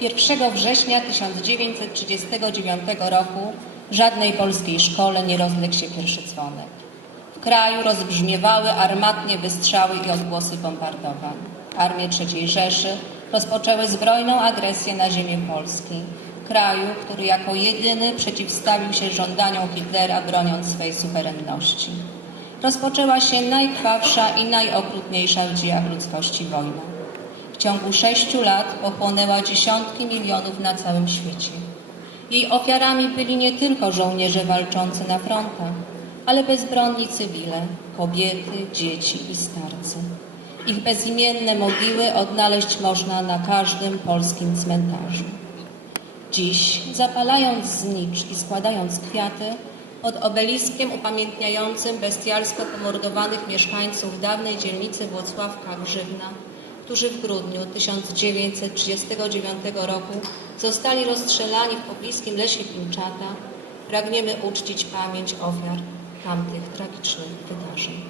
1 września 1939 roku w żadnej polskiej szkole nie rozległ się pierwszy dzwonek. W kraju rozbrzmiewały armatnie wystrzały i odgłosy bombardowań. Armie III Rzeszy rozpoczęły zbrojną agresję na ziemię Polski, kraju, który jako jedyny przeciwstawił się żądaniom Hitlera, broniąc swej suwerenności. Rozpoczęła się najkrwawsza i najokrutniejsza w dziejach ludzkości wojna. W ciągu sześciu lat pochłonęła dziesiątki milionów na całym świecie. Jej ofiarami byli nie tylko żołnierze walczący na frontach, ale bezbronni cywile, kobiety, dzieci i starcy. Ich bezimienne mogiły odnaleźć można na każdym polskim cmentarzu. Dziś, zapalając znicz i składając kwiaty, pod obeliskiem upamiętniającym bestialsko pomordowanych mieszkańców dawnej dzielnicy Włocławka Grzywna, którzy w grudniu 1939 roku zostali rozstrzelani w pobliskim lesie Pinczata, pragniemy uczcić pamięć ofiar tamtych tragicznych wydarzeń.